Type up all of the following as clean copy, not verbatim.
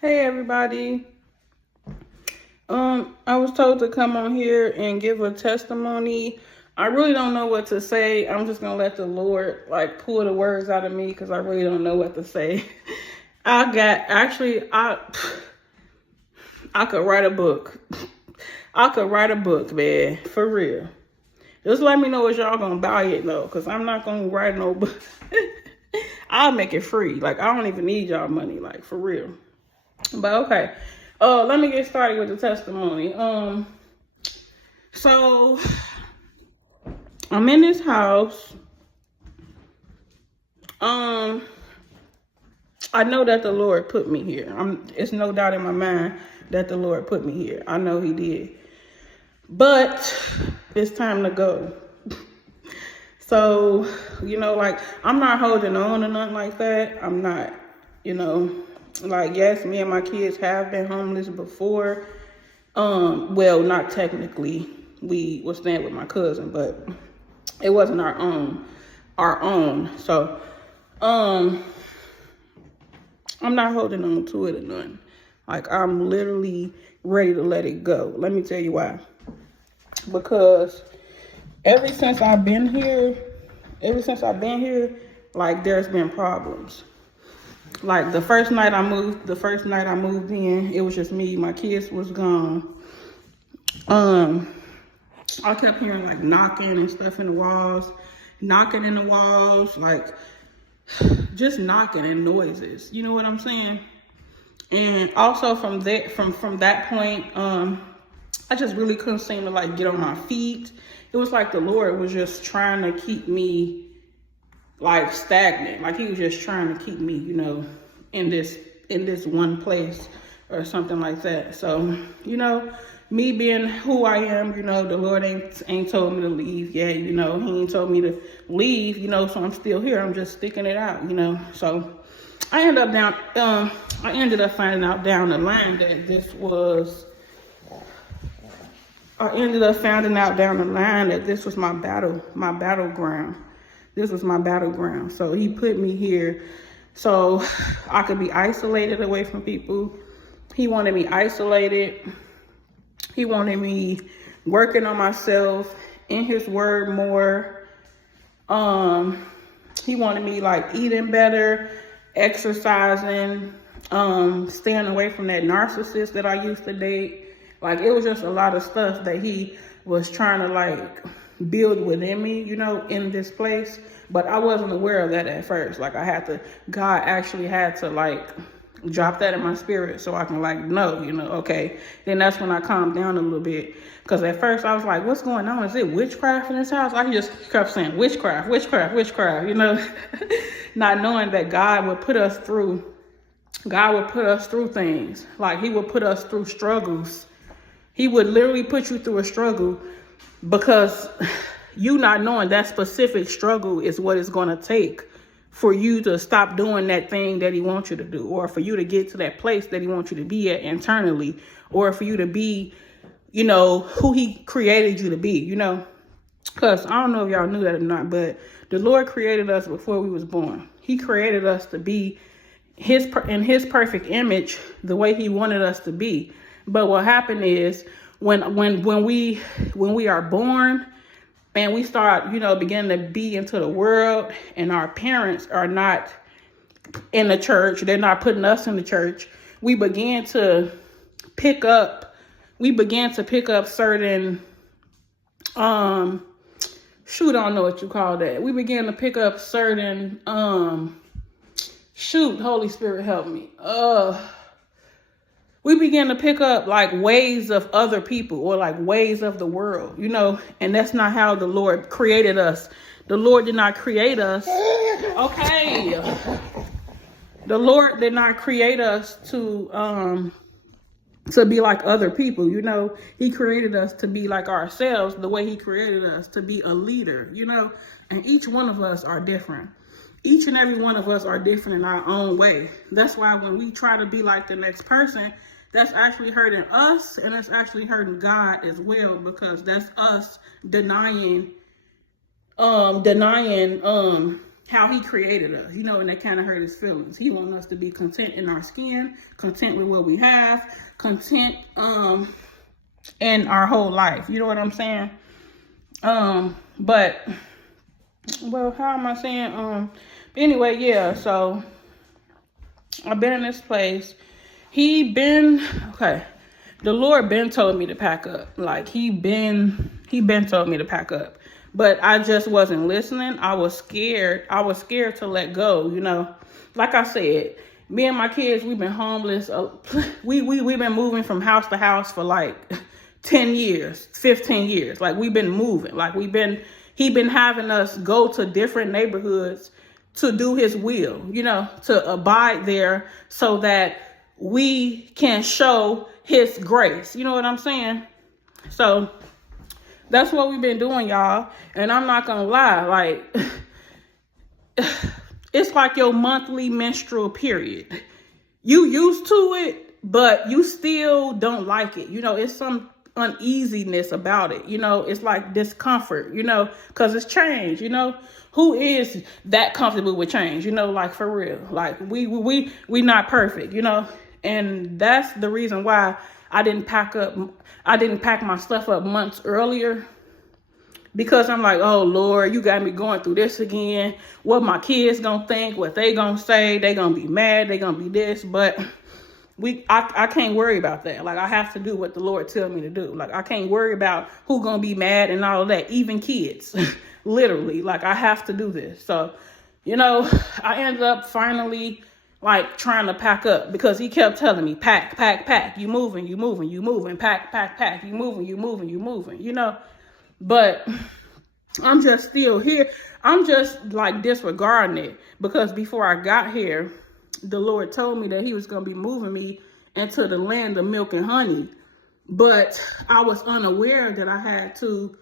Hey everybody. I was told to come on here and give a testimony. I really don't know what to say. I'm just gonna let the Lord pull the words out of me because I really don't know what to say. I could write a book. I could write a book, man, for real. Just let me know if y'all gonna buy it though, because I'm not gonna write no book. I'll make it free. I don't even need y'all money, for real. But okay. Let me get started with the testimony. So I'm in this house. I know that the Lord put me here. It's no doubt in my mind that the Lord put me here. I know he did. But it's time to go. So, I'm not holding on or nothing like that. I'm not, yes, me and my kids have been homeless before. Well, not technically. We were staying with my cousin, but it wasn't our own. So, I'm not holding on to it or nothing. I'm literally ready to let it go. Let me tell you why. Because ever since I've been here, there's been problems. The first night I moved in, it was just me. My kids was gone. I kept hearing knocking and stuff in the walls, just knocking and noises. You know what I'm saying? And also from that point, I just really couldn't seem to get on my feet. It was like the Lord was just trying to keep me stagnant. He was just trying to keep me, in this one place or something like that. So, me being who I am, the Lord ain't told me to leave yet, he ain't told me to leave, so I'm still here. I'm just sticking it out, So I ended up finding out down the line that this was my battleground. This was my battleground. So he put me here so I could be isolated away from people. He wanted me isolated. He wanted me working on myself, in his word more. He wanted me eating better, exercising, staying away from that narcissist that I used to date. It was just a lot of stuff that he was trying to build within me, in this place. But I wasn't aware of that at first. God actually had to drop that in my spirit so I can know, okay. Then that's when I calmed down a little bit. Because at first I was like, what's going on? Is it witchcraft in this house? I just kept saying witchcraft, not knowing that God would put us through things. He would put us through struggles. He would literally put you through a struggle because you not knowing that specific struggle is what it's going to take for you to stop doing that thing that he wants you to do, or for you to get to that place that he wants you to be at internally, or for you to be, who he created you to be, because I don't know if y'all knew that or not, but the Lord created us before we was born. He created us to be in his perfect image, the way he wanted us to be. But what happened is when we are born and we start, beginning to be into the world, and our parents are not in the church, they're not putting us in the church, we began to pick up certain, I don't know what you call that. We began to pick up certain, Holy Spirit help me. We began to pick up ways of other people, or ways of the world, and that's not how the Lord created us. The Lord did not create us. Okay. The Lord did not create us to be like other people, He created us to be like ourselves, the way he created us to be a leader, and each one of us are different. Each and every one of us are different in our own way. That's why when we try to be like the next person, that's actually hurting us, and it's actually hurting God as well, because that's us denying how he created us, you know, and that kind of hurt his feelings. He wants us to be content in our skin, content with what we have, content in our whole life. You know what I'm saying? But well, how am I saying? Anyway, yeah, so I've been in this place. Okay. The Lord been told me to pack up. Like he been told me to pack up. But I just wasn't listening. I was scared. I was scared to let go, you know. Like I said, me and my kids, we've been homeless. We've been moving from house to house for like 10 years, 15 years. Like we've been moving. Like he been having us go to different neighborhoods to do his will, you know, to abide there so that we can show his grace. You know what I'm saying? So that's what we've been doing, y'all. And I'm not gonna lie, like it's like your monthly menstrual period. You used to it, but you still don't like it. You know, it's some uneasiness about it. You know, it's like discomfort, you know, because it's change, you know. Who is that comfortable with change? You know, like for real. Like we not perfect, you know. And that's the reason why I didn't pack my stuff up months earlier. Because I'm like, oh Lord, you got me going through this again. What my kids gonna think, what they gonna say, they gonna be mad, they gonna be this. But I can't worry about that. Like I have to do what the Lord tell me to do. Like I can't worry about who gonna be mad and all of that, even kids. Literally, like I have to do this. So, you know, I ended up finally like trying to pack up because he kept telling me, pack, pack, pack. You moving, pack, pack, pack. You moving, you know. But I'm just still here. I'm just like disregarding it because before I got here, the Lord told me that he was going to be moving me into the land of milk and honey. But I was unaware that I had to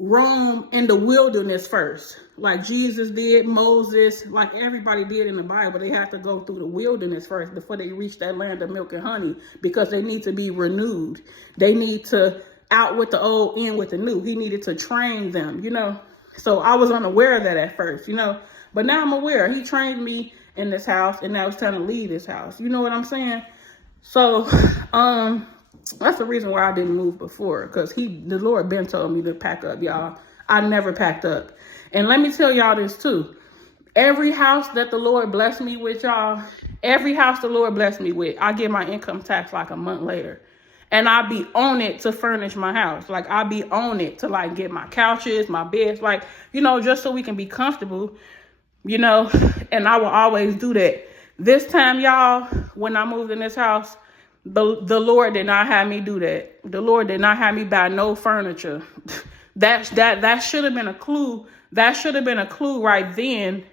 roam in the wilderness first, like Jesus did, Moses, like everybody did in the Bible. They have to go through the wilderness first before they reach that land of milk and honey because they need to be renewed. They need to out with the old, in with the new. He needed to train them, you know. So I was unaware of that at first, you know. But now I'm aware. He trained me in this house, and now it's time to leave this house. You know what I'm saying? So, that's the reason why I didn't move before, because the Lord been told me to pack up, y'all. I never packed up. And let me tell y'all this too. Every house that the Lord blessed me with, y'all, every house the Lord blessed me with, I get my income tax like a month later. And I be on it to furnish my house. Like I be on it to like get my couches, my beds, like, you know, just so we can be comfortable, you know, and I will always do that. This time, y'all, when I moved in this house, the Lord did not have me do that. The Lord did not have me buy no furniture. That should have been a clue. That should have been a clue right then.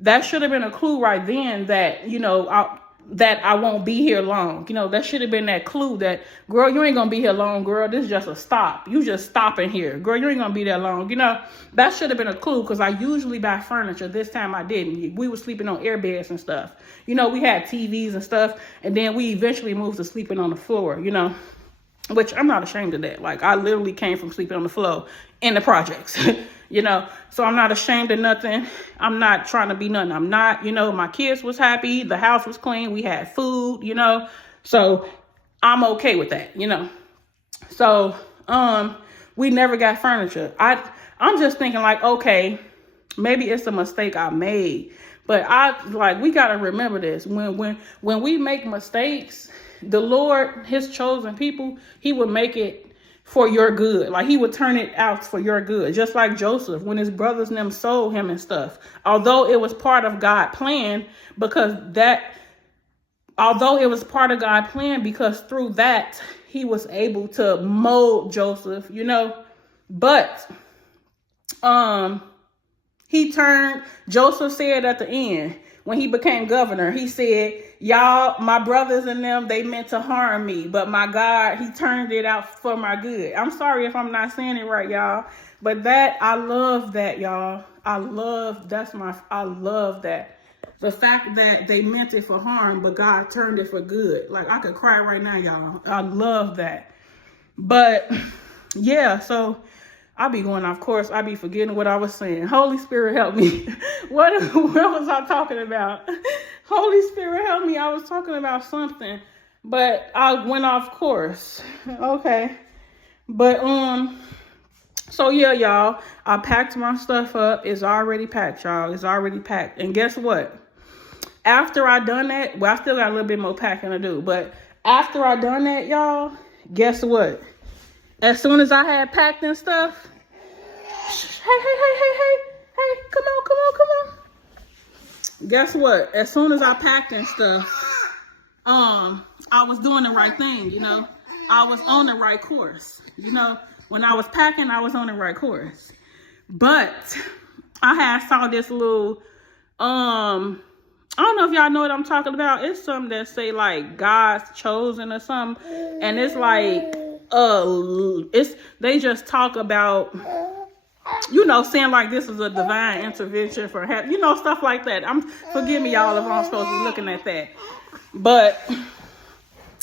That should have been a clue right then that, you know, that I won't be here long. You know, that should have been that clue that, girl, you ain't gonna be here long, girl. This is just a stop. You just stopping here. Girl, you ain't gonna be there long. You know, that should have been a clue because I usually buy furniture. This time I didn't. We were sleeping on air beds and stuff. You know, we had TVs and stuff. And then we eventually moved to sleeping on the floor, you know, which I'm not ashamed of that. Like, I literally came from sleeping on the floor in the projects, you know, so I'm not ashamed of nothing. I'm not trying to be nothing. I'm not, you know, my kids was happy. The house was clean. We had food, you know, so I'm okay with that, you know. So, we never got furniture. I'm just thinking like, okay, maybe it's a mistake I made, but we got to remember this. When we make mistakes, the Lord, his chosen people, he would make it for your good. Like he would turn it out for your good. Just like Joseph, when his brothers and them sold him and stuff. Although it was part of God's plan, because through that, he was able to mold Joseph, you know. But, Joseph said at the end, when he became governor, he said, y'all, my brothers and them, they meant to harm me, but my God, he turned it out for my good. I'm sorry if I'm not saying it right, y'all, but I love that, y'all. I love that. The fact that they meant it for harm, but God turned it for good. Like I could cry right now, y'all. I love that. But yeah, so I be going off course. I be forgetting what I was saying. Holy Spirit, help me. What was I talking about? Holy Spirit, help me. I was talking about something, but I went off course. Okay. But, so yeah, y'all, I packed my stuff up. It's already packed, y'all. It's already packed. And guess what? After I done that, well, I still got a little bit more packing to do, but after I done that, y'all, guess what? As soon as I had packed and stuff, hey, come on. Guess what? As soon as I packed and stuff, I was doing the right thing, you know. I was on the right course, you know. When I was packing, I was on the right course. But I had saw this little, I don't know if y'all know what I'm talking about. It's something that say like God's chosen or something. And it's like, they just talk about, you know, saying like this is a divine intervention for help, you know, stuff like that. Forgive me, y'all, if I'm supposed to be looking at that.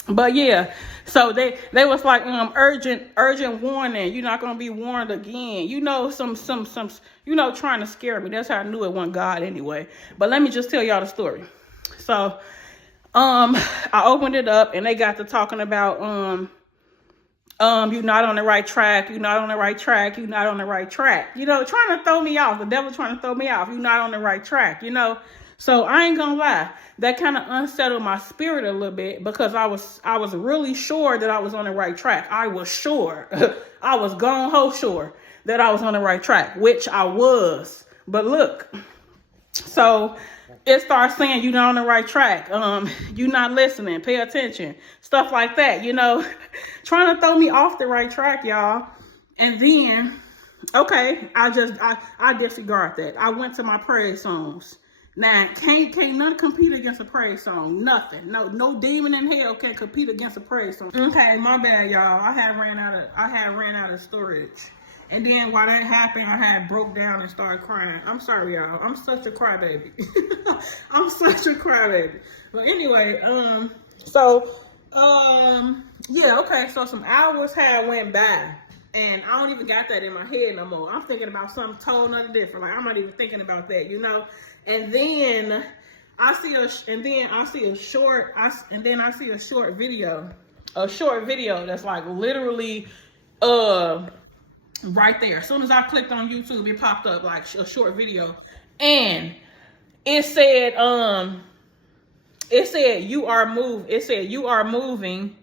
But yeah, so they was like urgent warning. You're not gonna be warned again. You know, some you know, trying to scare me. That's how I knew it wasn't God anyway. But let me just tell y'all the story. So I opened it up and they got to talking about you're not on the right track, you're not on the right track, you're not on the right track. You know, trying to throw me off. The devil trying to throw me off. You're not on the right track, you know. So I ain't gonna lie, that kind of unsettled my spirit a little bit because I was really sure that I was on the right track. I was sure, I was gung-ho sure that I was on the right track, which I was. But look, so it starts saying you're not on the right track. You're not listening, pay attention, stuff like that, you know, trying to throw me off the right track, y'all. And then, okay, I disregard that. I went to my praise songs. Now, can't none compete against a praise song. Nothing. No demon in hell can compete against a praise song. Okay, my bad, y'all. I had ran out of storage. And then while that happened, I had broke down and started crying. I'm sorry, y'all. I'm such a crybaby. I'm such a crybaby. But anyway, yeah, okay. So some hours had went by. And I don't even got that in my head no more. I'm thinking about something totally different. Like, I'm not even thinking about that, you know? And then I see a short video. A short video that's like literally right there. As soon as I clicked on YouTube, it popped up like a short video. And it said you are moving.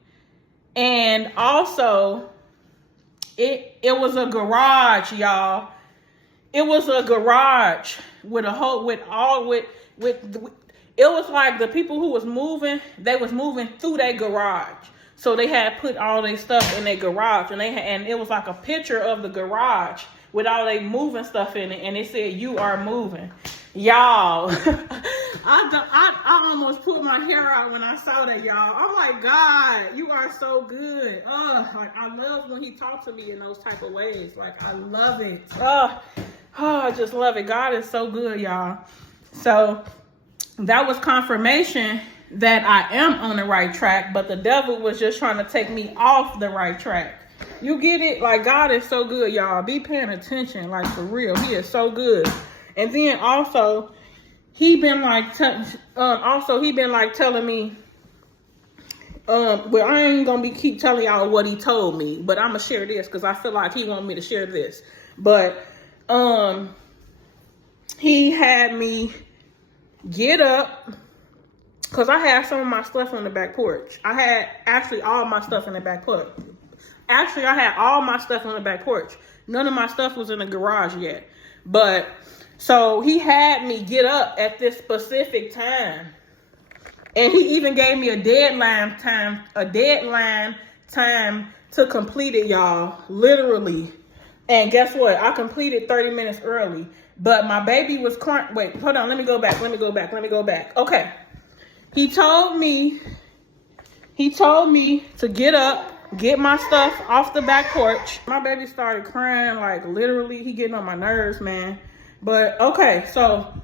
And also it was a garage, y'all. It was a garage with a whole, it was like the people who was moving, they was moving through that garage. So they had put all their stuff in their garage and it was like a picture of the garage with all they moving stuff in it. And it said, you are moving. Y'all, I almost put my hair out when I saw that, y'all. I'm like, God, you are so good. Like, I love when he talks to me in those type of ways. Like, I love it. I just love it. God is so good, y'all. So that was confirmation that I am on the right track, but the devil was just trying to take me off the right track. You get it? Like, God is so good, y'all. Be paying attention, like, for real. He is so good. And then also, he been like telling me, well, I ain't gonna keep telling y'all what he told me, but I'm gonna share this because I feel like he wanted me to share this. But he had me get up because I had some of my stuff on the back porch. I had actually all my stuff in the back porch. Actually, I had all my stuff on the back porch. None of my stuff was in the garage yet. But so he had me get up at this specific time. And he even gave me a deadline time to complete it, y'all. Literally. And guess what? I completed 30 minutes early. But my baby was crying. Wait, hold on. Let me go back. Okay. He told me to get up, get my stuff off the back porch. My baby started crying, like literally. He getting on my nerves, man. But okay, so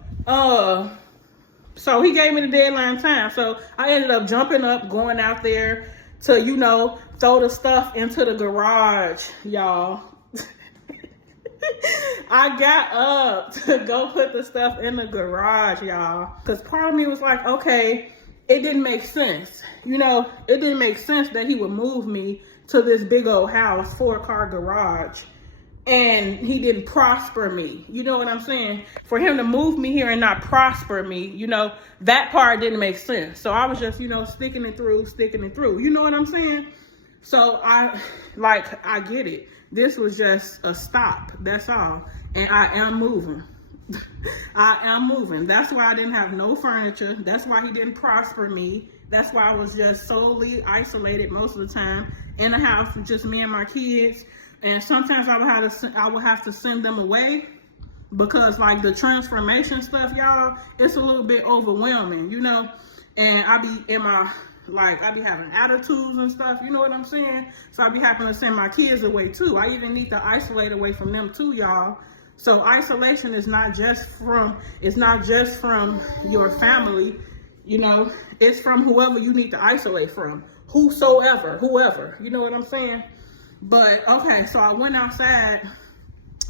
he gave me the deadline time. So I ended up jumping up, going out there to, you know, throw the stuff into the garage, y'all. I got up to go put the stuff in the garage, y'all. Because part of me was like, okay, it didn't make sense. You know, it didn't make sense that he would move me to this big old house, 4-car garage, and he didn't prosper me. You know what I'm saying? For him to move me here and not prosper me, you know, that part didn't make sense. So I was just, you know, sticking it through. You know what I'm saying? So I get it. This was just a stop. That's all. And I am moving. I am moving. That's why I didn't have no furniture. That's why he didn't prosper me. That's why I was just solely isolated most of the time in the house with just me and my kids. And sometimes I would have to send them away because like the transformation stuff, y'all, it's a little bit overwhelming, you know. And I be having attitudes and stuff, you know what I'm saying? So I be having to send my kids away too. I even need to isolate away from them too, y'all. So isolation is not just from your family, you know, it's from whoever you need to isolate from. Whoever, you know what I'm saying? But okay, so I went outside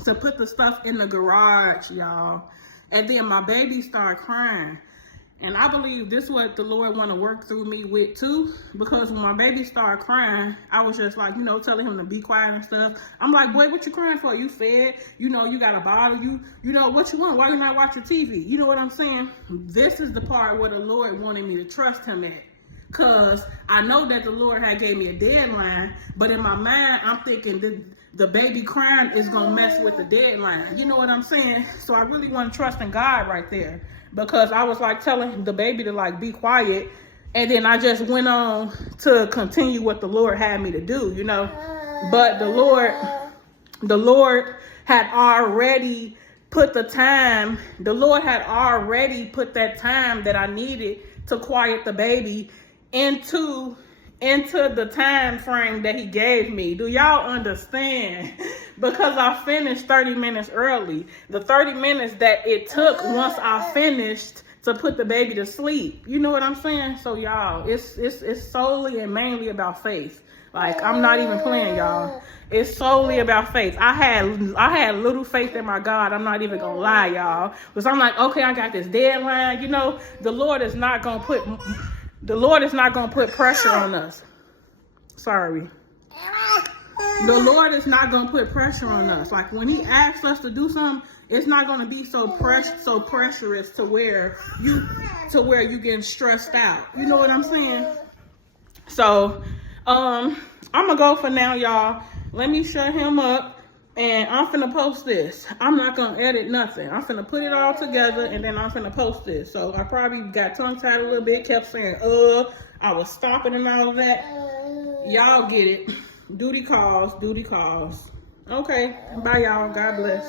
to put the stuff in the garage, y'all. And then my baby started crying. And I believe this is what the Lord want to work through me with too. Because when my baby started crying, I was just like, you know, telling him to be quiet and stuff. I'm like, boy, what you crying for? You fed? You know, you got a bottle. You know, what you want? Why you not watching TV? You know what I'm saying? This is the part where the Lord wanted me to trust him at. Because I know that the Lord had gave me a deadline. But in my mind, I'm thinking the baby crying is going to mess with the deadline. You know what I'm saying? So I really want to trust in God right there. Because I was like telling the baby to like be quiet. And then I just went on to continue what the Lord had me to do, you know. But the Lord had already put the time. The Lord had already put that time that I needed to quiet the baby into the time frame that he gave me. Do y'all understand? Because I finished 30 minutes early. The 30 minutes that it took once I finished to put the baby to sleep. You know what I'm saying? So y'all, it's solely and mainly about faith. Like, I'm not even playing, y'all. It's solely about faith. I had little faith in my God. I'm not even gonna lie, y'all. Because I'm like, okay, I got this deadline. You know, the Lord is not gonna put pressure on us. Sorry. The Lord is not gonna put pressure on us. Like when he asks us to do something, it's not gonna be so pressurous to where you getting stressed out. You know what I'm saying? So I'm gonna go for now, y'all. Let me shut him up and I'm finna post this. I'm not gonna edit nothing. I'm finna put it all together and then I'm finna post this. So I probably got tongue tied a little bit, kept saying I was stopping and all of that. Y'all get it. Duty calls. Okay. Bye, y'all. God bless.